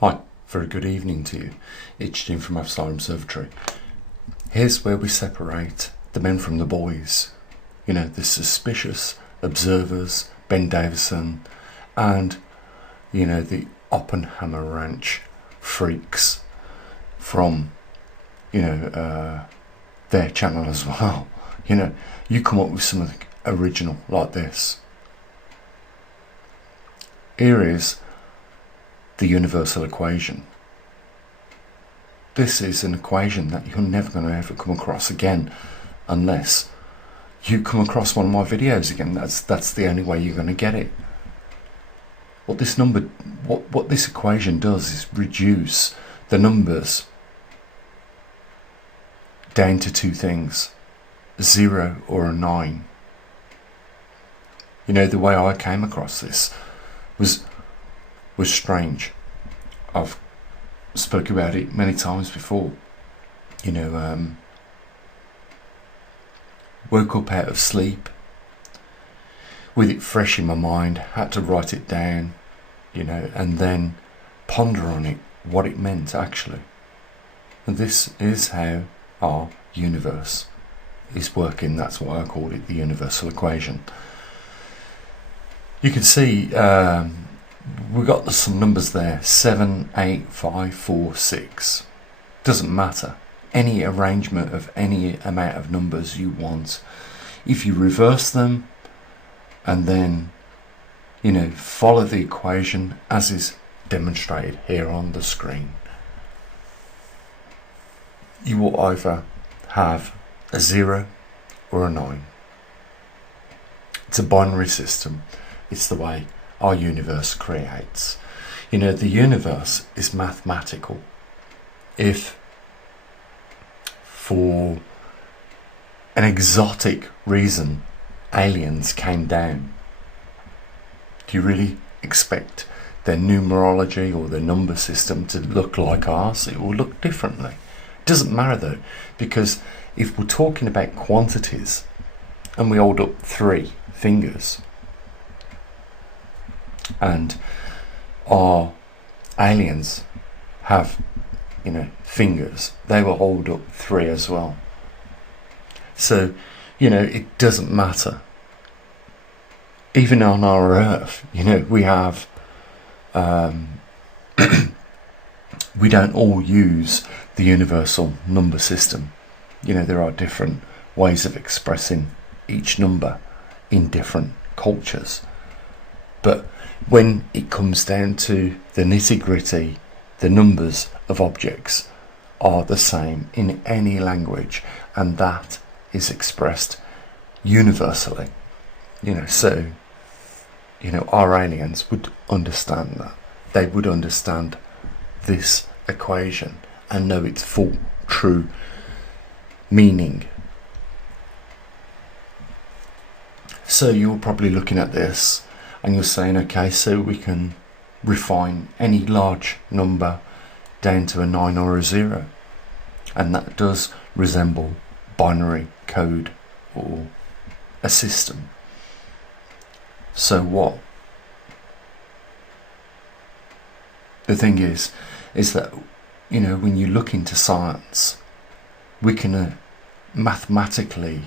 Hi, very good evening to you. It's Jim from maverickstar Observatory. Here's where we separate the men from the boys. You know, the suspicious observers, Ben Davison, and, you know, the Oppenheimer Ranch freaks from, their channel as well. You know, you come up with something original like this. Here is the universal equation. This is an equation that you're never going to ever come across again unless you come across one of my videos again. That's the only way you're going to get it. What this equation does is reduce the numbers down to two things: 0 or a 9. You know, the way I came across this was strange. I've spoke about it many times before. You know, woke up out of sleep with it fresh in my mind, had to write it down, you know, and then ponder on it, what it meant actually. And this is how our universe is working. That's why I call it the universal equation. You can see we got some numbers there: 7, 8, 5, 4, 6. Doesn't matter. Any arrangement of any amount of numbers you want. If you reverse them and then, you know, follow the equation as is demonstrated here on the screen, you will either have a 0 or a 9. It's a binary system. It's the way our universe creates. You know, the universe is mathematical. If for an exotic reason aliens came down, do you really expect their numerology or their number system to look like ours? It will look differently. It doesn't matter though, because if we're talking about quantities and we hold up 3 fingers, and our aliens have, you know, fingers, they will hold up 3 as well. So, you know, it doesn't matter. Even on our Earth, you know, we have we don't all use the universal number system. You know, there are different ways of expressing each number in different cultures. But when it comes down to the nitty-gritty, the numbers of objects are the same in any language, and that is expressed universally. You know, so, you know, our aliens would understand that. They would understand this equation and know its full, true meaning. So you're probably looking at this and you're saying, okay, so we can refine any large number down to a 9 or a 0. And that does resemble binary code or a system. So what? The thing is that, you know, when you look into science, we can mathematically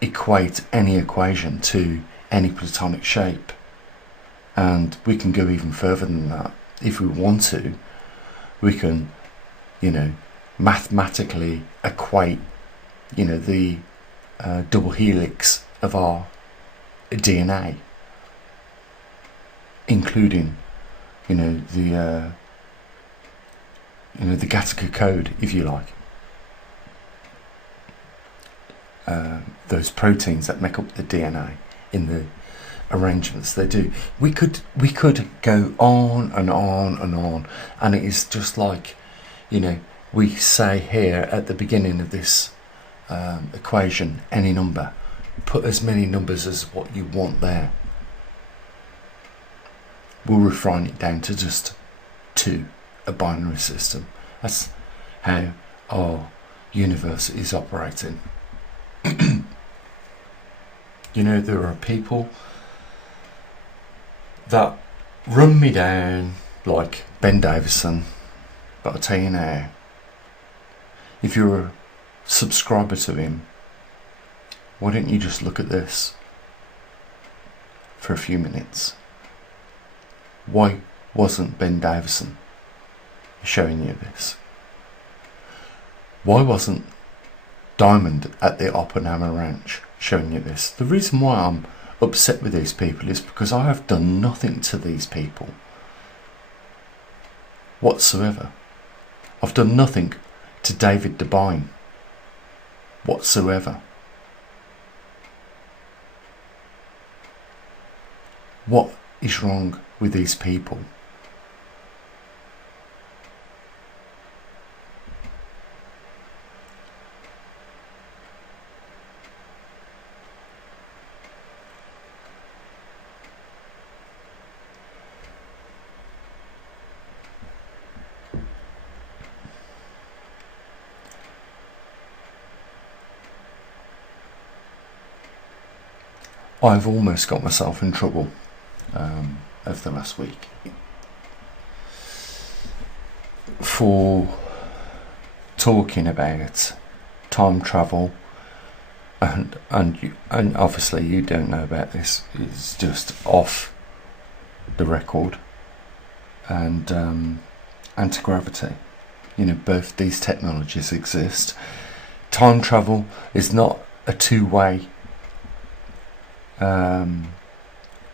equate any equation to any platonic shape, and we can go even further than that. If we want to, we can, you know, mathematically equate, you know, the double helix of our DNA, including, you know, the Gattaca code, if you like. Those proteins that make up the DNA in the arrangements they do. We could go on and on and on, and it is just like, you know, we say here at the beginning of this equation, any number, put as many numbers as what you want there. We'll refine it down to just 2, a binary system. That's how our universe is operating. You know, there are people that run me down like Ben Davison, but I'll tell you now, if you're a subscriber to him, why don't you just look at this for a few minutes? Why wasn't Ben Davison showing you this? Why wasn't Diamond at the Oppenheimer Ranch showing you this? The reason why I'm upset with these people is because I have done nothing to these people whatsoever. I've done nothing to David Devine whatsoever. What is wrong with these people? I've almost got myself in trouble over the last week for talking about time travel, and obviously you don't know about this. It's just off the record, and anti-gravity. You know, both these technologies exist. Time travel is not a two-way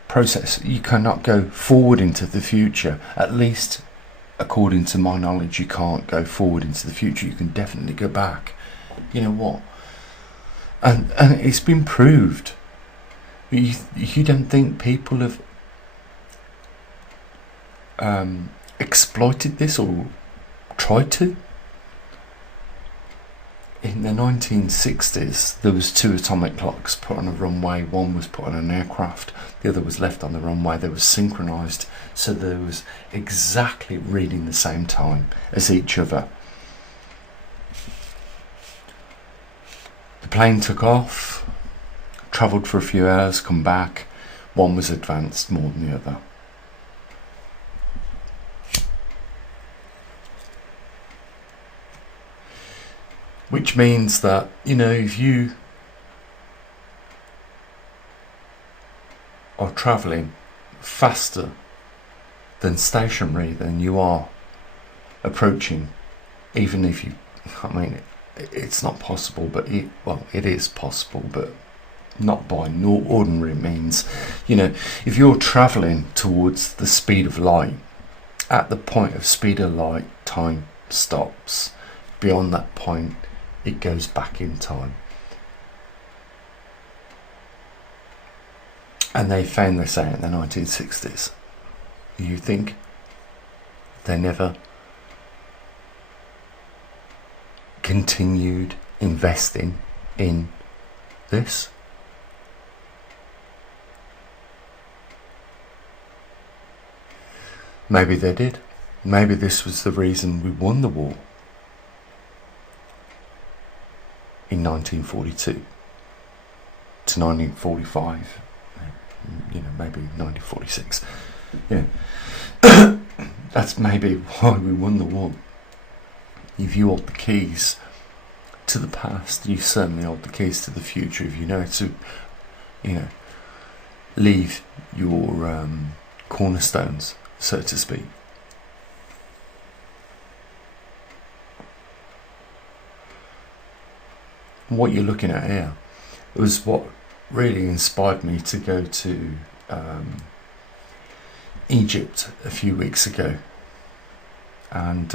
process. You cannot go forward into the future. At least according to my knowledge, you can't go forward into the future. You can definitely go back. You know what? And it's been proved. You don't think people have exploited this or tried to? In the 1960s, there was 2 atomic clocks put on a runway. One was put on an aircraft, the other was left on the runway. They were synchronized, so they was exactly reading the same time as each other. The plane took off, travelled for a few hours, come back. One was advanced more than the other. Which means that, you know, if you are travelling faster than stationary, then you are approaching, even if you, I mean, it's not possible, but it is possible, but not by ordinary means. You know, if you're travelling towards the speed of light, at the point of speed of light, time stops. Beyond that point, it goes back in time. And they found this out in the 1960s. You think they never continued investing in this? Maybe they did. Maybe this was the reason we won the war in 1942 to 1945, you know, maybe 1946. You know, that's maybe why we won the war. If you hold the keys to the past, you certainly hold the keys to the future. If you know to, you know, leave your cornerstones, so to speak. What you're looking at here was what really inspired me to go to Egypt a few weeks ago, and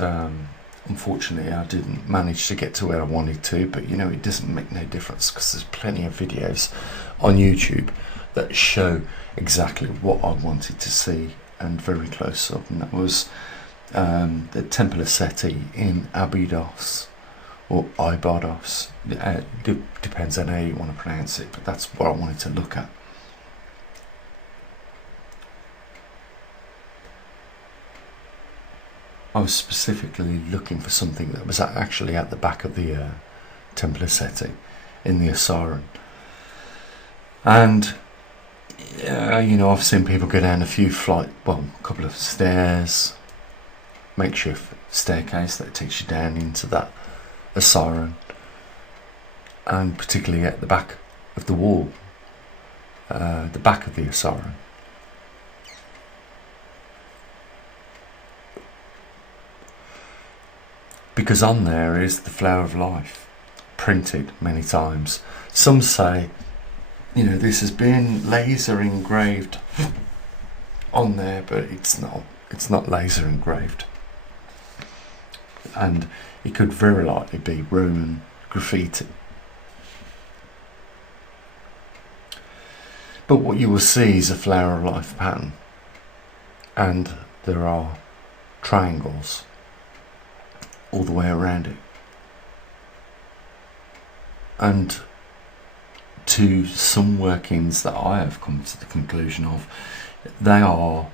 unfortunately I didn't manage to get to where I wanted to, but you know, it doesn't make no difference because there's plenty of videos on YouTube that show exactly what I wanted to see and very close up, and that was the Temple of Seti in Abydos, or Ibados, depends on how you want to pronounce it, but that's what I wanted to look at. I was specifically looking for something that was actually at the back of the Temple of Seti in the Asaran. And you know, I've seen people go down a couple of stairs, makeshift staircase that takes you down into that Osiron, and particularly at the back of the wall, the back of the Osiron. Because on there is the flower of life, printed many times. Some say, you know, this has been laser engraved on there, but it's not laser engraved. And it could very likely be Roman graffiti. But what you will see is a flower of life pattern, and there are triangles all the way around it. And to some workings that I have come to the conclusion of, they are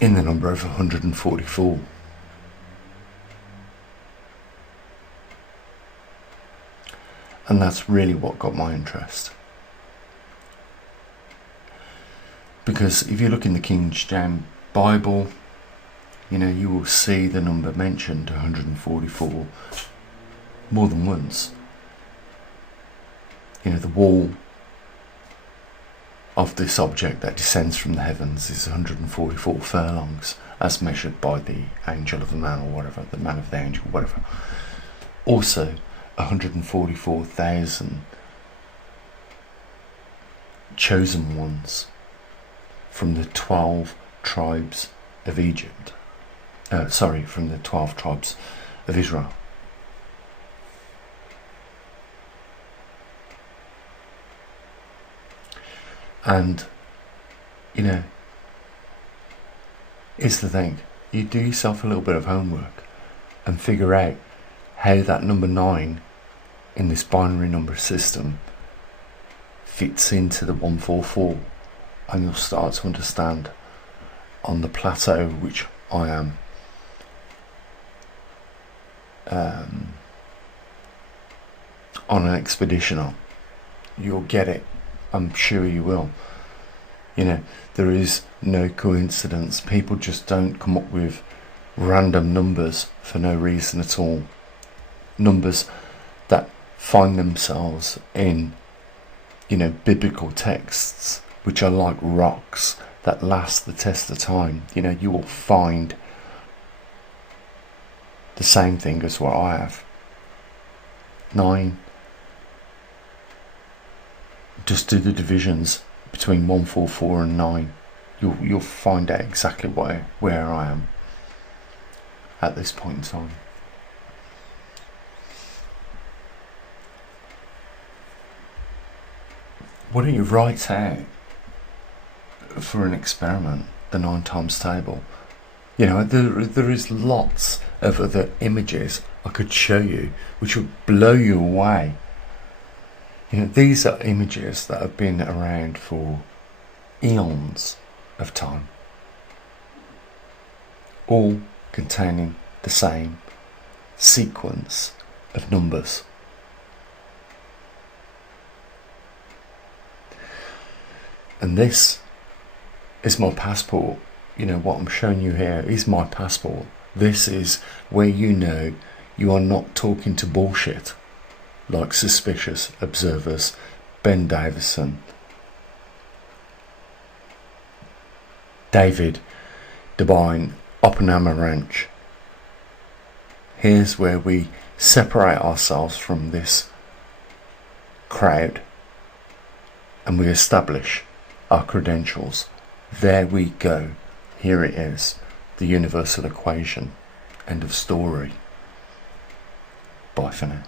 in the number of 144. And that's really what got my interest. Because if you look in the King James Bible, you know, you will see the number mentioned, 144, more than once. You know, the wall of this object that descends from the heavens is 144 furlongs, as measured by the angel of the man, or whatever, the man of the angel, whatever. Also, 144,000 chosen ones from the 12 tribes of Egypt. From the 12 tribes of Israel. And, you know, here's the thing. You do yourself a little bit of homework and figure out how that number 9 in this binary number system fits into the 144, and you'll start to understand on the plateau which I am on an expedition on. You'll get it. I'm sure you will. You know, there is no coincidence. People just don't come up with random numbers for no reason at all. Numbers that find themselves in, you know, biblical texts, which are like rocks that last the test of time. You know, you will find the same thing as what I have. 9. Just do the divisions between 144 and 9. You'll find out exactly where I am at this point in time. Why don't you write out for an experiment the 9 times table? You know, there is lots of other images I could show you which would blow you away. You know, these are images that have been around for eons of time, all containing the same sequence of numbers. And this is my passport. You know, what I'm showing you here is my passport. This is where you know you are not talking to bullshit like suspicious observers, Ben Davison, David Devine, Oppenheimer Ranch. Here's where we separate ourselves from this crowd and we establish our credentials. There we go. Here it is. The universal equation. End of story. Bye for now.